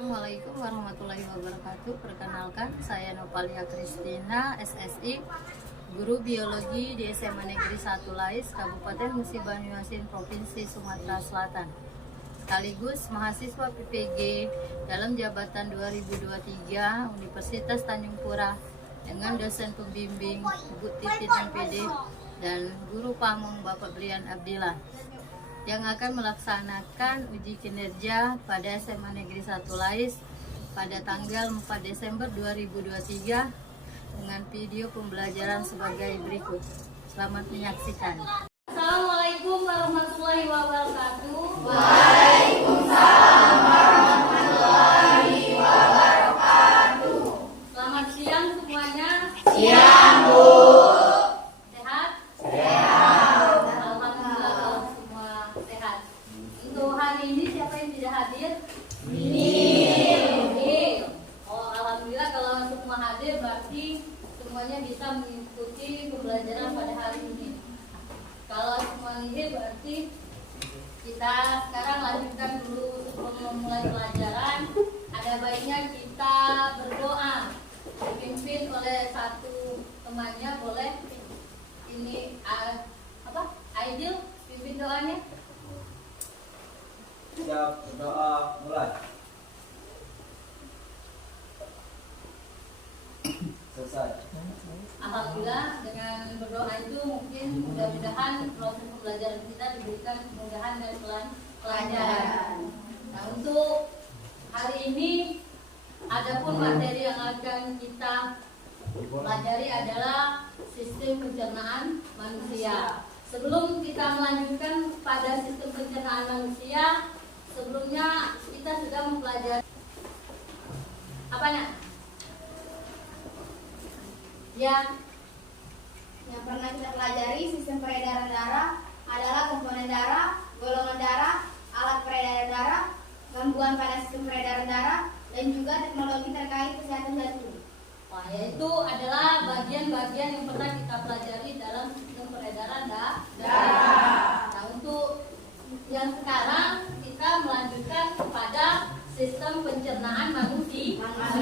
Assalamualaikum warahmatullahi wabarakatuh. Perkenalkan, saya Novalia Kristina, SSI, Guru Biologi di SMA Negeri 1 Lais, Kabupaten Musi Banyuasin, Provinsi Sumatera Selatan. Sekaligus mahasiswa PPG dalam jabatan 2023 Universitas Tanjung Pura dengan dosen pembimbing Bu Titin MPD dan Guru Pamong Bapak Brian Abdillah yang akan melaksanakan uji kinerja pada SMA Negeri 1 Lais pada tanggal 4 Desember 2023 dengan video pembelajaran sebagai berikut. Selamat menyaksikan. Assalamualaikum warahmatullahi wabarakatuh. Waalaikumsalam warahmatullahi wabarakatuh. Selamat siang semuanya. Siang, Bu. Sehat? Sehat. Alhamdulillah kalau semua sehat. Untuk hari ini siapa yang tidak hadir? Ini. Oh, alhamdulillah kalau semua hadir berarti semuanya bisa mengikuti pembelajaran pada hari ini. Kalau semua hadir berarti kita sekarang lanjutkan dulu sebelum memulai pelajaran. Ada baiknya kita berdoa dipimpin oleh satu temannya. Boleh ini Aidil pimpin doanya. Siap, berdoa mulai. Selesai. Alhamdulillah dengan berdoa itu mungkin mudah-mudahan proses pembelajaran kita diberikan kemudahan dan kelancaran. Nah, untuk hari ini adapun materi yang akan kita pelajari adalah sistem pencernaan manusia. Sebelum kita melanjutkan pada sistem pencernaan manusia, sebelumnya kita sudah mempelajari apanya? Yang pernah kita pelajari, sistem peredaran darah adalah komponen darah, golongan darah, alat peredaran darah, gangguan pada sistem peredaran darah, dan juga teknologi terkait kesehatan jantung. Wah, yaitu adalah bagian-bagian yang pernah kita pelajari dalam sistem peredaran darah. Nah, untuk yang sekarang kita melanjutkan kepada sistem pencernaan manusia. Nah,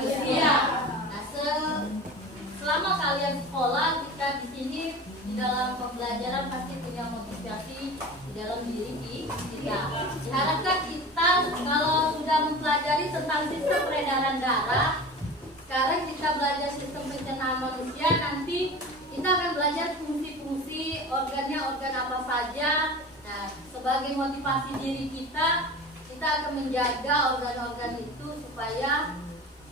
selama kalian sekolah, kita di sini di dalam pembelajaran pasti punya motivasi di dalam diri kita. Diharapkan kita kalau sudah mempelajari tentang sistem peredaran darah, sekarang kita belajar sistem pencernaan manusia, nanti kita akan belajar fungsi-fungsi organnya, organ apa saja. Nah, sebagai motivasi diri kita akan menjaga organ-organ itu supaya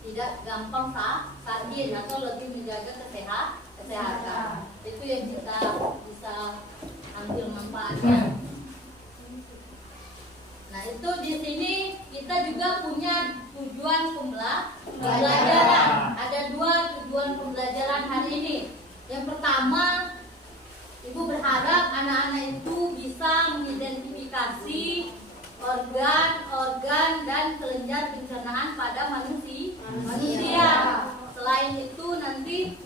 tidak gampang sakit atau lebih menjaga kesehatan. Itu yang kita bisa ambil manfaatnya. Nah, itu di sini kita juga punya tujuan pembelajaran. Ada 2 tujuan pembelajaran hari ini. Yang pertama, Ibu berharap anak-anak itu bisa mengidentifikasi organ-organ dan kelenjar pencernaan pada manusia. Selain itu nanti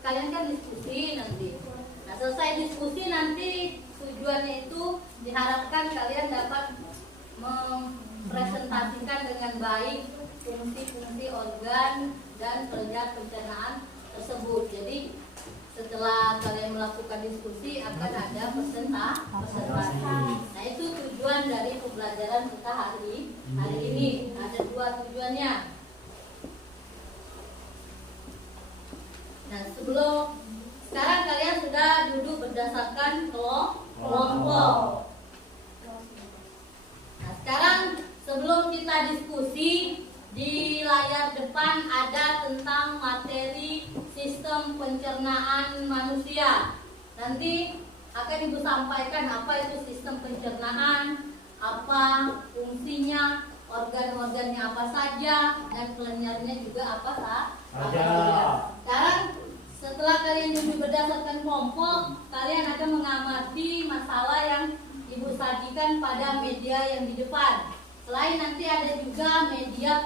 kalian kan diskusi nanti. Nah, selesai diskusi nanti tujuannya itu diharapkan kalian dapat mempresentasikan dengan baik fungsi-fungsi organ dan kelenjar pencernaan tersebut. Jadi setelah kalian melakukan diskusi akan ada presentasi. Nah, itu tujuan dari pembelajaran kita hari ini. Ada 2 tujuannya. Nah, sekarang kalian sudah duduk berdasarkan kelompok. Nah, sekarang sebelum kita diskusi, di layar depan ada tentang materi sistem pencernaan manusia. Nanti akan Ibu sampaikan apa itu sistem pencernaan, apa fungsinya, organ-organnya apa saja, dan kelenjarnya juga apa saja. Sekarang setelah kalian duduk berdasarkan kelompok, kalian akan mengamati masalah yang Ibu sajikan pada media yang di depan. Selain nanti ada juga media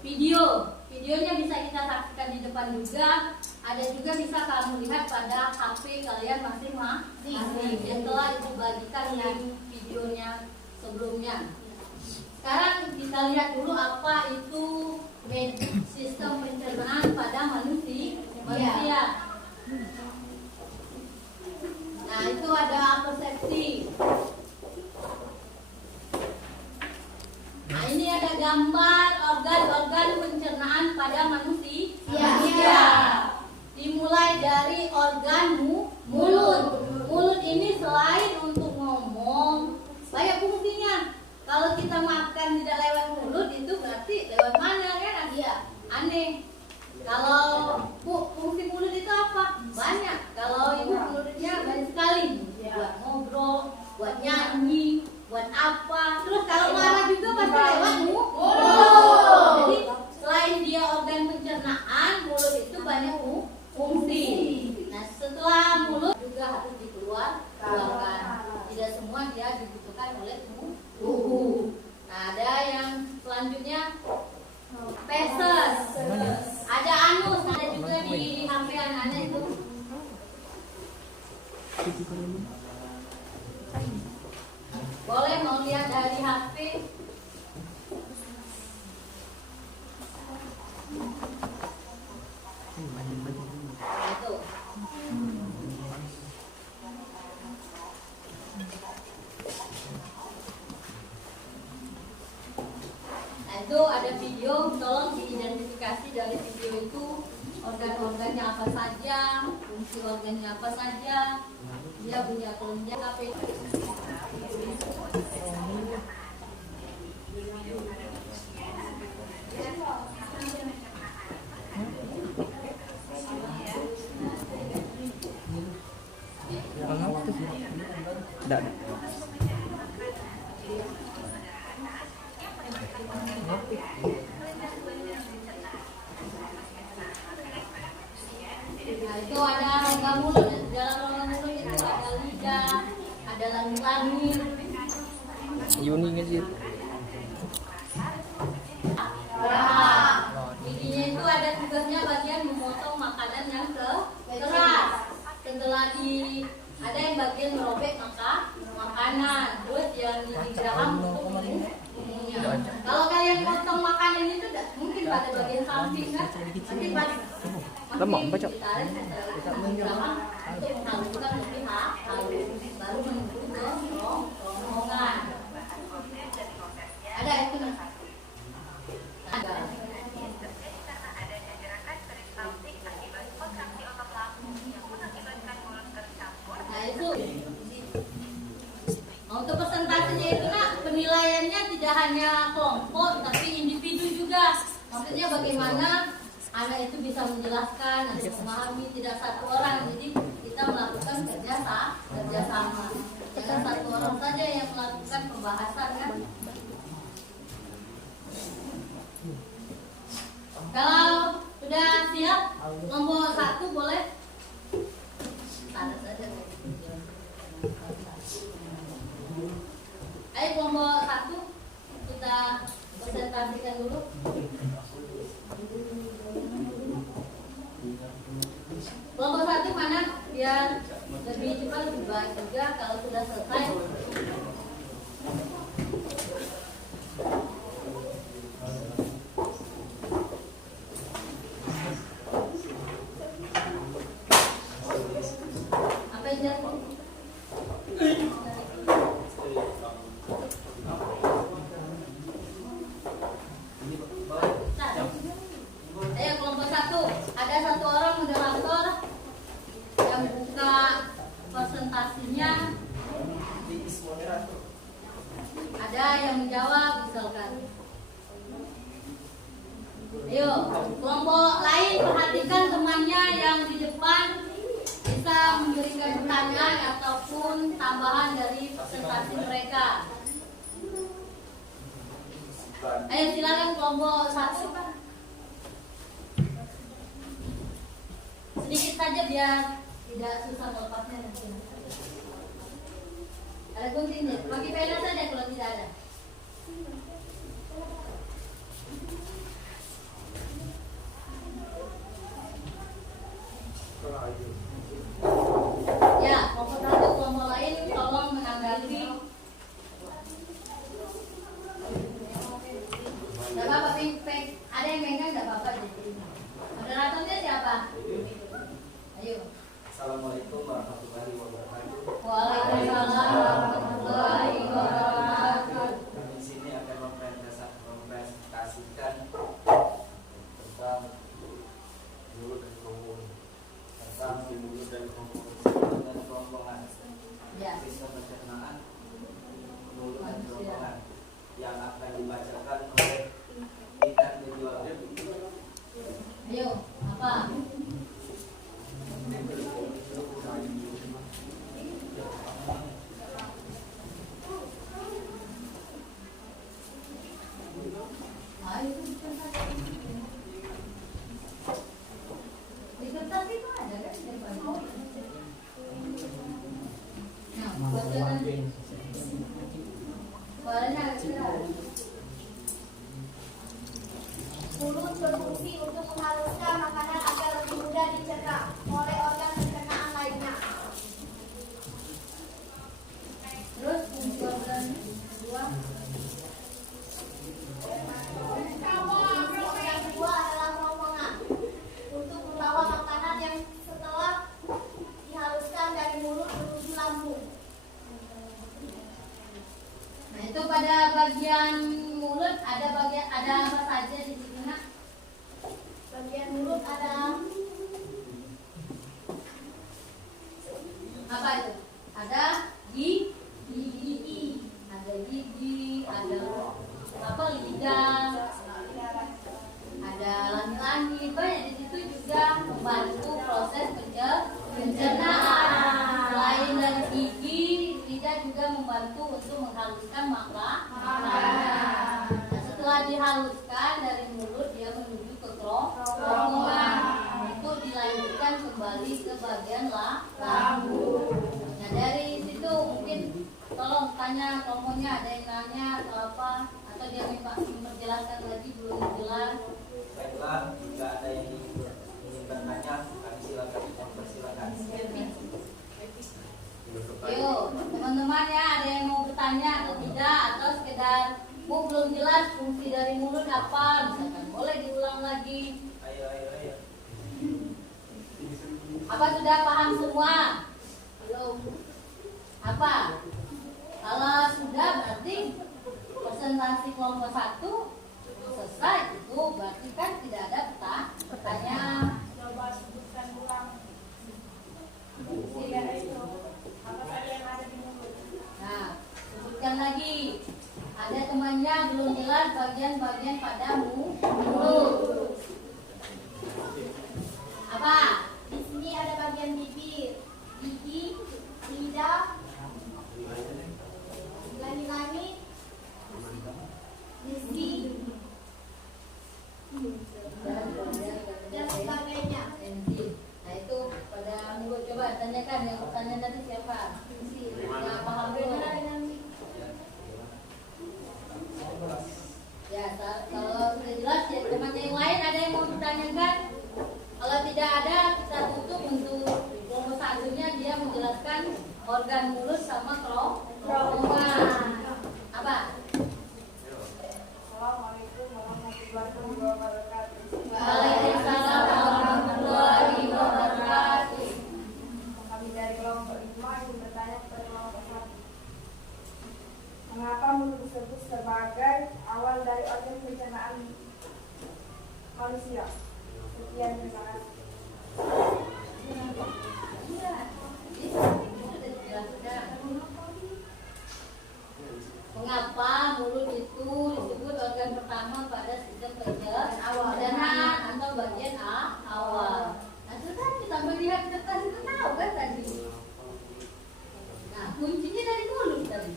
video. Videonya bisa kita saksikan di depan juga. Ada juga bisa kamu lihat pada HP kalian masing-masing yang telah Ibu bagikan link videonya sebelumnya. Sekarang kita lihat dulu apa itu sistem pencernaan pada manusia. Nah, itu ada persepsi. Nah, ini ada gambar organ-organ pencernaan pada manusia. Dimulai dari organ mulut. Mulut ini selain untuk ngomong, banyak fungsinya. Kalau kita makan tidak lewat mulut, itu berarti lewat mana kan? Aneh. Kalau fungsi mulut itu apa? Banyak. Kalau ibu mulutnya banyak sekali. Buat ngobrol, buat nyanyi, buat apa. Terus kalau marah juga pasti lewat mulut. Jadi selain dia organ pencernaan, mulut itu banyak fungsi. Nah, setelah mulut juga harus dikeluarkan. Tidak semua dia dibutuhkan oleh tubuh. Nah, ada yang selanjutnya feses. Ada anus, ada juga di HP anak-anak itu. Boleh mau lihat dari HP. Itu. Nah, itu ada video, tolong diidentifikasi dari video itu organ-organnya apa saja, fungsi organnya apa saja, dia punya kelenjar apa. Tidak. Nah, itu ada rongga mulut. Di dalam rongga mulut itu ada lidah, ada langit-langit. Yuni nggak sih? Giginya itu ada tugasnya bagian memotong makanan yang keras. Setelah ada yang bagian merobek makanan. Terus yang gigi geraham untuk minumnya. Kalau kalian potong makanan itu tidak mungkin pada bagian samping kan? Nanti pas Lemong, baca. ditarik untuk menghaluskan lebih halus, baru menuju ke ronggongan. Ada itu nih. Ada. Nah, itu untuk presentasinya itu nak, penilaiannya tidak hanya kelompok tapi individu juga. Maksudnya bagaimana anak itu bisa menjelaskan, nanti memahami, tidak satu orang. Jadi kita melakukan kerjasama. Jangan satu orang saja yang melakukan pembahasan kan. Kalau sudah siap, kelompok 1 boleh. Tanda saja. Ayo kelompok 1 kita presentasikan dulu. Kelompok 1 mana? Biar lebih cepat lebih baik juga kalau sudah selesai. Apa yang jadi? Ayo kelompok 1, ada satu orang moderator yang buka presentasinya. Ada yang menjawab misalkan. Ayo, kelompok lain perhatikan temannya yang di depan bisa memberikan pertanyaan ataupun tambahan dari presentasi mereka. Ayo silakan kelompok 1. Sedikit saja biar tidak susah melepasnya nanti. Ada kuncinya, bagi pena saja kalau tidak ada. Ya, kelompok 1, kelompok lain tolong menanggapi. Bapak ada yang megang nggak Bapak jadi? Moderatornya siapa? Ayo. Assalamualaikum warahmatullahi wabarakatuh. Waalaikumsalam warahmatullahi wabarakatuh. Kami di sini akan mempresentasikan tentang mulut dan kerongkongan. Tentang mulut dan kerongkongan. Ya. Sistem pencernaan mulut dan kerongkongan yang akan dibacakan oleh Ikan Penjual. Ayo, apa? Di kertas itu ada kan? Nah, bacakan. Suaranya agak keras. Mulut berfungsi untuk menghaluskan makanan agar lebih mudah dicerna oleh organ pencernaan lainnya. Terus fungsi organ kedua. Fungsi organ kedua adalah kerongkongan untuk membawa makanan yang setelah dihaluskan dari mulut menuju lambung. Nah, itu pada bagian mulut ada apa saja di sini, Nak? Bagian mulut ada Apa itu? Ada gigi, ada gigi, ada apa lidah, ada langit-langit, banyak di situ juga membantu proses pencernaan. Selain dari gigi, lidah juga membantu untuk menghaluskan makanan. Nah, setelah dihaluskan dari mulut dia menuju ke kerongkongan. Itu dilanjutkan kembali ke bagian lambung. Nah, dari situ mungkin tolong tanya kelompoknya, ada yang nanya atau apa, atau dia ingin menjelaskan lagi belum jelas. Baiklah, jika ada yang ingin bertanya, kami silakan mempersilakan. Yuk, teman-teman ya, ada yang mau bertanya atau tidak, atau sekedar belum jelas fungsi dari mulut apa, misalkan boleh diulang lagi. Ayo. Apa sudah paham semua? Belum? Apa? Kalau sudah berarti presentasi kelompok 1 selesai, itu berarti kan tidak ada pertanyaan. coba sebutkan ulang apa saja yang ada di mulut. Nah, sebutkan lagi. Ada temannya belum jelas bagian-bagian pada mulut. Apa? Di sini ada bagian bibir, gigi, lidah, langit-langit, lisi, dan sebagainya. Nah, itu pada mulut. Coba tanyakan yang pertanyaan tadi siapa? Yang paham dulu. Ya, kalau sudah jelas ya temannya yang lain ada yang mau ditanyakan? Kalau tidak ada, kita tutup untuk kelompok satunya, dia menjelaskan organ mulut sama kerongkongan. Apa? Assalamualaikum warahmatullahi wabarakatuh. Waalaikumsalam warahmatullahi wabarakatuh. Kami dari kelompok 5 ingin bertanya kepada kelompok 1. Mengapa mulut disebut sebagai awal dari organ pencernaan manusia? Sekian, terima kasih. Iya, itu sudah dijelaskan. Mengapa mulut itu disebut organ pertama pada sistem pencernaan atau bagian awal? Nah, sudah kita melihat kertas itu tahu kan tadi. Nah, kuncinya dari mulut tadi.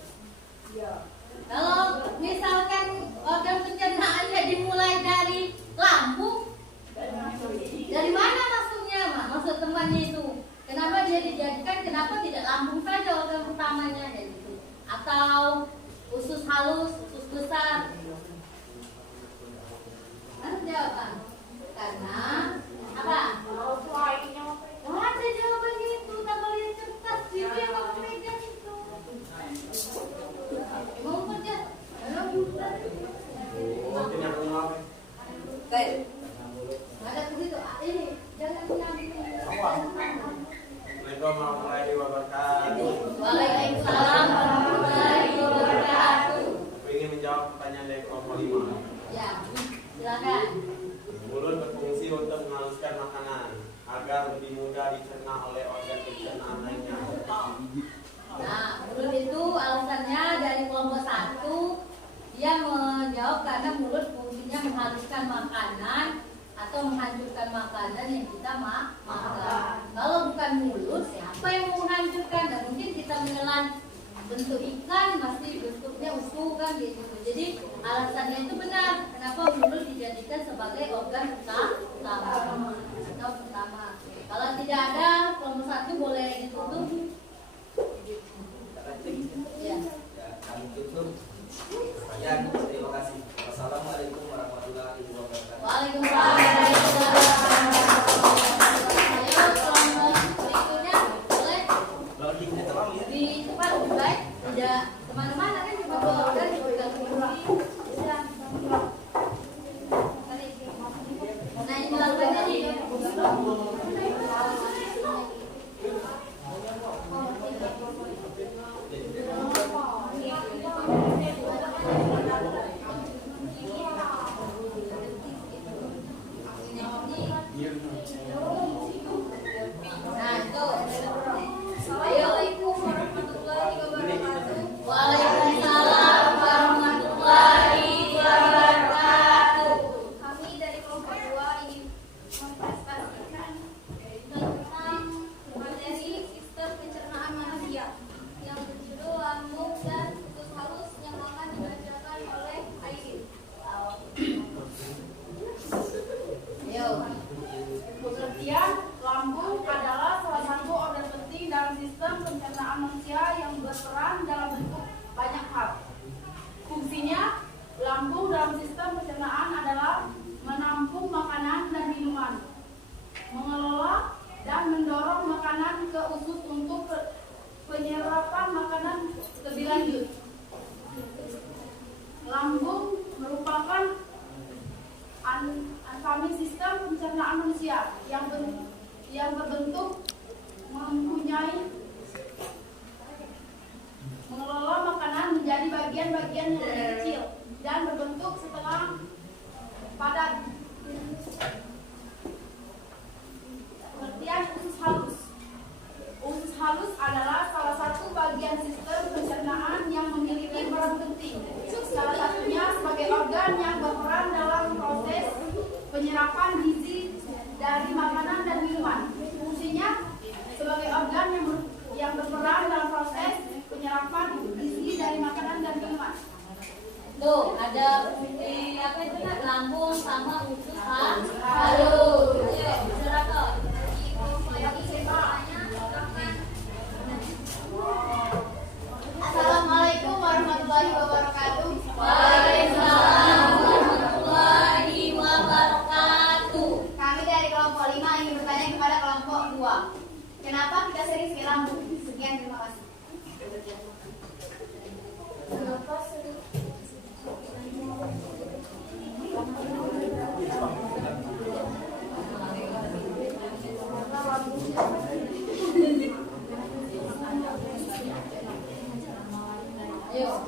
Iya. Kalau misalkan organ pencernaannya dimulai dari lambung, dari mana masuknya, Mak? Maksud temannya itu. Kenapa dia dijadikan? Kenapa tidak lambung saja organ utamanya gitu? Atau usus halus, usus besar? Ya, silakan. Mulut berfungsi untuk menghaluskan makanan agar lebih mudah dicerna oleh organ pencernaan lainnya. Nah, mulut itu alasannya dari kelompok 1, dia menjawab karena mulut fungsinya menghaluskan makanan atau menghancurkan makanan yang kita makan. Kalau bukan mulut, siapa yang mau menghancurkan? Dan mungkin kita menelan bentuk ikan masih bentuknya utuh kan gitu. Jadi alasannya itu benar. Kenapa mulut dijadikan sebagai organ utama? Atau pertama. Kalau tidak ada, kelompok 1 boleh ditutup. Ya. Ya, kami tutup. Ya, terima kasih. Wassalamualaikum warahmatullahi wabarakatuh. Waalaikumsalam. Ayo kelompok berikutnya boleh Loadingnya tolong ya. di depan lebih baik, tidak kemana-mana kan cuma 2 organ dipegang kunci. Nah ini lagunya nih. Nah itu. Ayo. Waalaikumsalam warahmatullahi wabarakatuh. Kami dari kelompok 2 ingin mempresentasikan tentang materi sistem pencernaan manusia yang berjudul lambung dan usus halus yang akan dibacakan oleh Airin. Ayo. Pengertian, lambung adalah salah satu organ penting dalam sistem pencernaan manusia yang berperan dalam bentuk banyak hal. Fungsinya, lambung dalam sistem pencernaan adalah menampung makanan dan minuman, mengelola dan mendorong makanan ke usus untuk penyerapan makanan lebih lanjut. Lambung merupakan kami sistem pencernaan manusia yang berbentuk mempunyai mengelola makanan menjadi bagian-bagian yang lebih kecil dan berbentuk setengah padat. Pengertian usus halus. Usus halus adalah salah satu bagian sistem pencernaan yang memiliki peran penting. Salah satunya sebagai organ yang berperan dalam proses penyerapan gizi dari makanan dan minuman. Fungsinya sebagai organ yang berperan dalam proses penyerapan gizi dari makanan dan minuman. Tuh ada apa itu kan lambung sama usus halus. Silakan. Assalamualaikum warahmatullahi wabarakatuh. Waalaikumsalam warahmatullahi wabarakatuh. Kami dari kelompok 5 ingin bertanya kepada kelompok 2. Kenapa kita sering sekali lambung? Sekian, terima kasih. Kenapa sering? Ayo.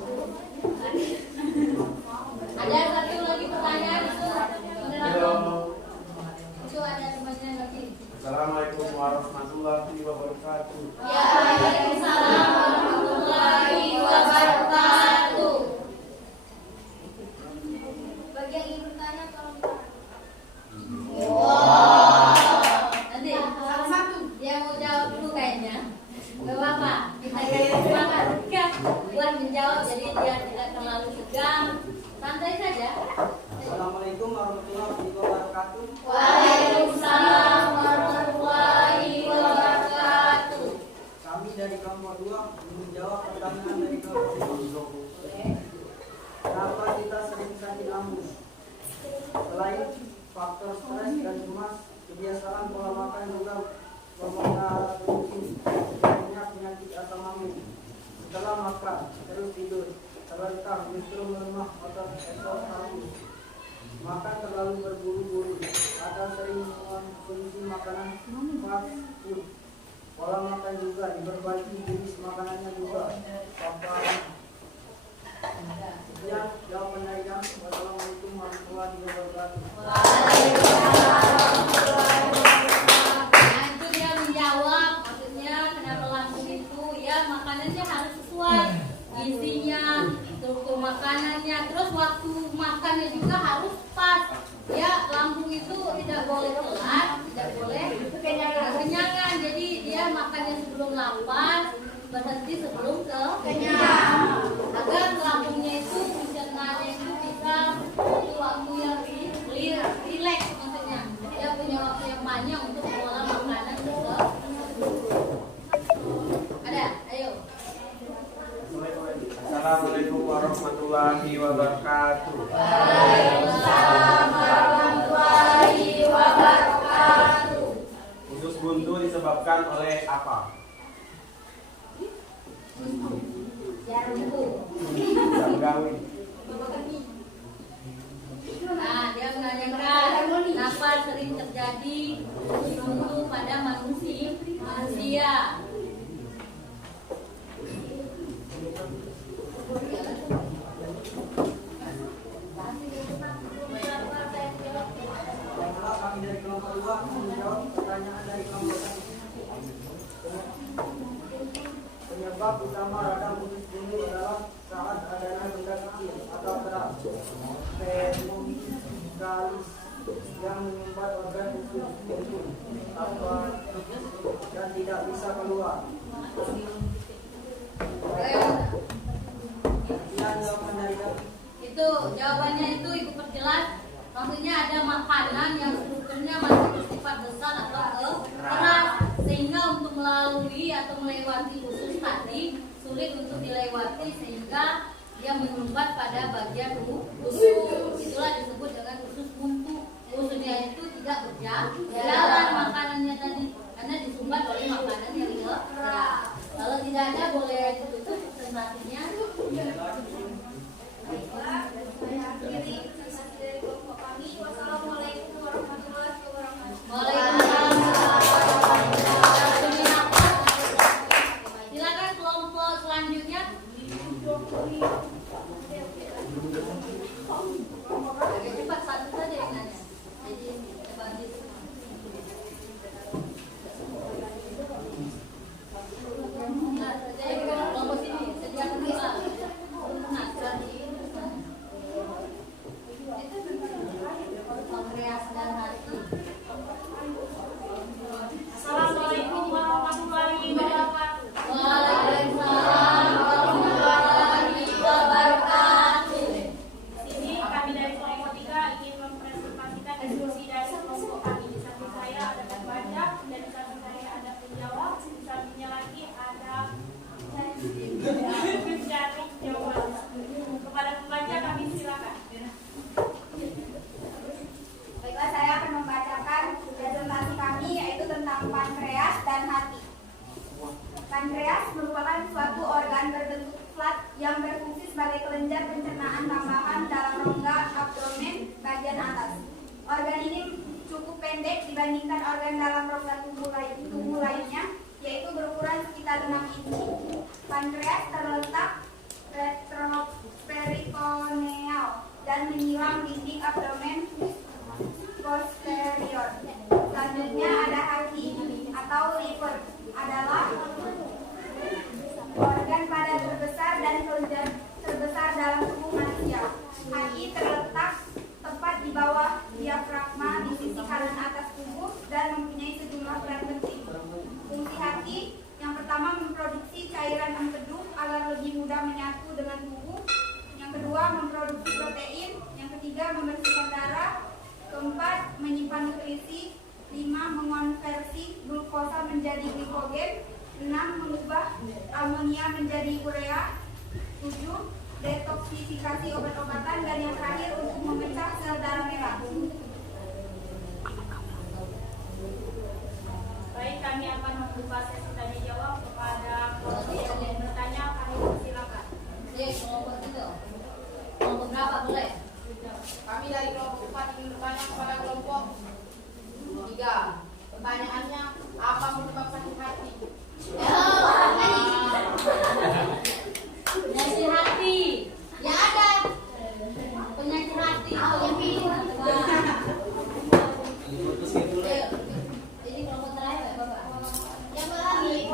Ada satu lagi pertanyaan itu. Itu ada temannya lagi. Assalamualaikum warahmatullahi wabarakatuh. Ya, waalaikumsalam warahmatullahi wabarakatuh. Bagi yang ingin bertanya tolong ditahan. Nanti Salah satu. dia mau jawab dulu kayaknya. Gak apa-apa, kita kasih semangat buat menjawab jadi dia tidak terlalu tegang. Santai saja. Assalamualaikum warahmatullahi wabarakatuh. Waalaikumsalam warahmatullahi wabarakatuh. Kami dari kelompok 2 menjawab pertanyaan dari kelompok 1. Kenapa kita sering sakit lambung? Selain faktor stres dan cemas, kebiasaan pola makan juga mempengaruhi banyak penyakit asam lambung. Setelah makan, terus tidur, terlentang justru melemah otot esok lambung. Makan terlalu berburu-buru atau sering mengkonsumsi makanan fast food. Pola makan juga diperbaiki jenis makanannya juga. Sekian jawaban dari kami. Wassalamualaikum warahmatullahi wabarakatuh. terjadi untuk pada manusia. Baiklah, kami dari kelompok 2 menjawab pertanyaan dari kelompok 1. Penyebab utama radang usus buntu adalah saat adanya benda kecil atau keras pneumogalis yang menyumbat organ usus buntu tanpa dan tidak bisa keluar. Sekian jawaban dari kami. Itu jawabannya itu Ibu perjelas. Maksudnya ada makanan yang strukturnya masih bersifat besar atau keras, sehingga untuk melalui atau melewati usus tadi sulit untuk dilewati, sehingga dia menyumbat pada bagian usus. Itulah disebut dengan usus buntu. Ususnya itu tidak berjalan makanannya tadi karena disumbat oleh makanan yang keras. Kalau tidak ada boleh ditutup presentasinya. Baiklah, saya akhiri presentasi dari kelompok kami. Wassalamualaikum warahmatullahi wabarakatuh. Waalaikumsalam. Silakan kelompok selanjutnya. Oke, cepat satu saja yang nanya. Jadi kita bagi. Nah, jadi kelompok sini sediakan pula. Nah, Pankreas dan hati. Assalamualaikum warahmatullahi wabarakatuh. Waalaikumsalam warahmatullahi wabarakatuh. Di sini kami dari kelompok 3 ingin mempresentasikan diskusi dari kelompok kami. Di samping saya ada pembaca, dan di samping saya ada penjawab, di sampingnya lagi ada pencari jawaban. Kepada pembaca kami silakan. Baiklah, saya akan membacakan presentasi kami, yaitu tentang pankreas dan hati. Pankreas merupakan suatu organ berbentuk flat yang berfungsi sebagai kelenjar pencernaan tambahan dalam rongga abdomen bagian atas. Organ ini cukup pendek dibandingkan organ dalam rongga tubuh lainnya, yaitu berukuran sekitar 6 inci. Pankreas terletak retroperitoneal dan menyilang dinding abdomen posterior. Selanjutnya ada hati atau liver, adalah organ pada terbesar dan kelenjar terbesar dalam tubuh manusia. Hati terletak tepat di bawah diafragma di sisi kanan atas tubuh dan mempunyai sejumlah peran penting. Fungsi hati yang pertama memproduksi cairan empedu agar lebih mudah menyatu dengan tubuh. Yang kedua memproduksi protein. Yang ketiga membersihkan darah. Keempat, menyimpan nutrisi. 5, mengonversi glukosa menjadi glikogen. 6, mengubah amonia menjadi urea. 7, detoksifikasi obat-obatan. Dan yang terakhir, untuk memecah sel darah merah. Baik, kami akan membuka sesi tanya jawab kepada kelompok yang ingin bertanya. Kami persilakan. Jadi kelompok itu. Kelompok berapa boleh? Kami dari kelompok 4 ingin bertanya kepada kelompok 3. Pertanyaannya, apa penyebab sakit hati? Penyakit hati. Ya ada. Penyakit hati. Yang pilih. Jadi kelompok terakhir ya Bapak. Yang berani,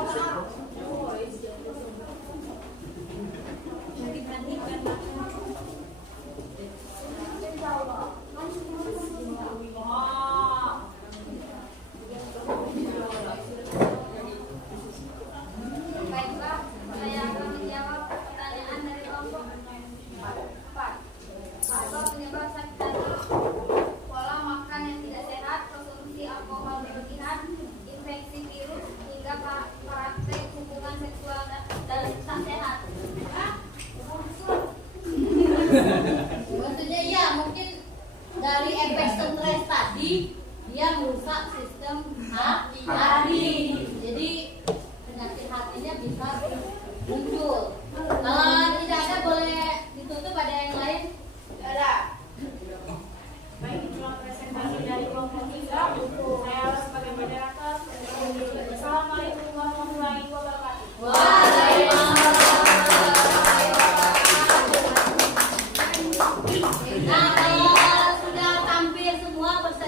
baiklah, saya akan menjawab pertanyaan dari kelompok 4. Apa penyebab sakit hati? Pola makan yang tidak sehat, konsumsi alkohol berlebihan, infeksi virus, hingga praktek hubungan seksual dan tak sehat. Maksudnya ya mungkin dari efek stres tadi dia merusak sistem hati. Jadi penyakit hatinya bisa muncul. Kalau tidak ada boleh ditutup, ada yang lain? Ada. Baik, itulah presentasi dari kelompok 3.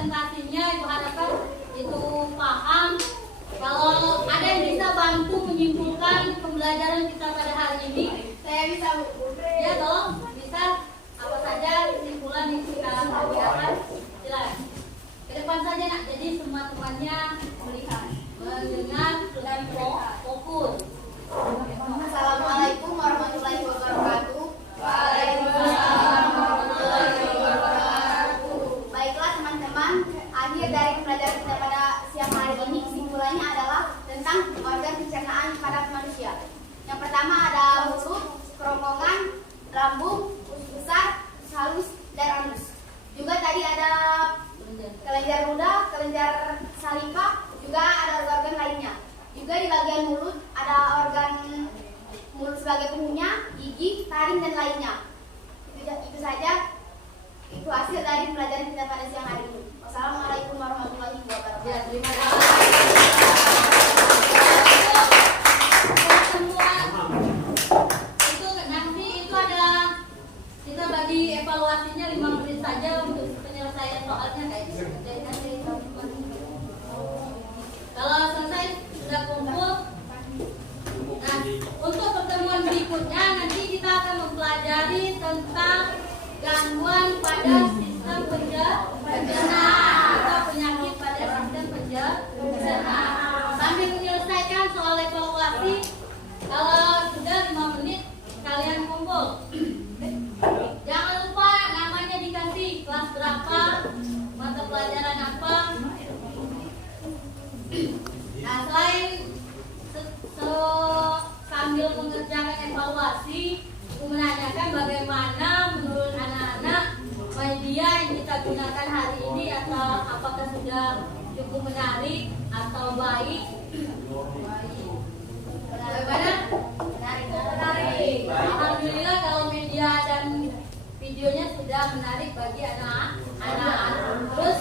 presentasinya Ibu harapkan itu paham. Kalau ada yang bisa bantu menyimpulkan pembelajaran kita pada hari ini, Saya bisa, Bu. ya dong, bisa. Apa saja kesimpulan yang kita sampaikan? Silakan. Ke depan saja nak. Jadi semua temannya melihat, mendengar dan fokus. Assalamualaikum warahmatullahi wabarakatuh. Waalaikumsalam warahmatullahi wabarakatuh. Baiklah teman-teman, akhir dari pembelajaran kita pada siang hari ini kesimpulannya adalah tentang organ pencernaan pada manusia. Yang pertama ada mulut, kerongkongan, lambung, usus besar, usus halus, dan anus. Juga tadi ada kelenjar ludah, kelenjar saliva, juga ada organ lainnya. Juga di bagian mulut ada organ mulut sebagai pengunyah, gigi, taring, dan lainnya. Itu saja. Itu hasil dari pelajaran kita pada siang hari ini. Wassalamualaikum warahmatullahi wabarakatuh. Ya, terima kasih. Itu nanti itu ada kita bagi evaluasinya 5 menit saja untuk penyelesaian soalnya kayak gitu. Kalau selesai sudah kumpul. Nah, untuk pertemuan berikutnya nanti kita akan mempelajari tentang gangguan pada sistem pencernaan atau penyakit pada sistem pencernaan. Sambil menyelesaikan soal evaluasi, kalau sudah 5 menit kalian kumpul. Jangan lupa namanya dikasih, kelas berapa, mata pelajaran apa. Nah, selain sambil mengerjakan evaluasi, aku menanyakan bagaimana menurut anak-anak media yang kita gunakan hari ini, atau apakah sudah cukup menarik atau baik? Bagaimana? Menarik. Alhamdulillah kalau media dan videonya sudah menarik bagi anak-anak. Terus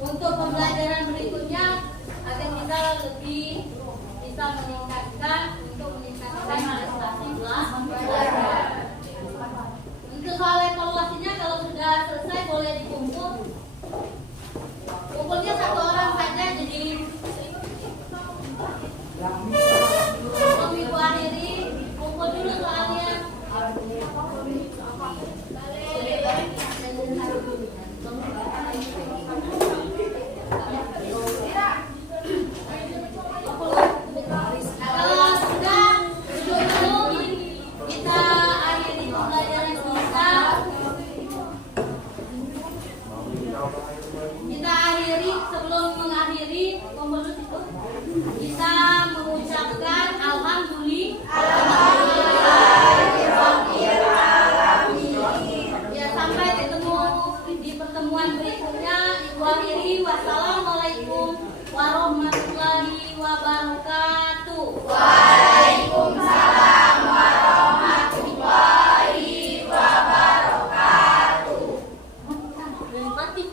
untuk pembelajaran berikutnya agar kita lebih bisa meningkatkan prestasi belajar. Untuk soal evaluasinya kalau sudah selesai boleh dikumpul. Kumpulnya 1 orang saja, jadi sebelum Ibu akhiri kumpul dulu soalnya. Kalau sudah duduk dulu, kita akhiri pembelajaran kita. Kita akhiri, sebelum mengakhiri pembelajaran itu, kita mengucapkan ya, sampai ketemu di pertemuan berikutnya. Ibu akhiri, wassalamualaikum warahmatullahi wabarakatuh. Waalaikumsalam warahmatullahi wabarakatuh. Mati.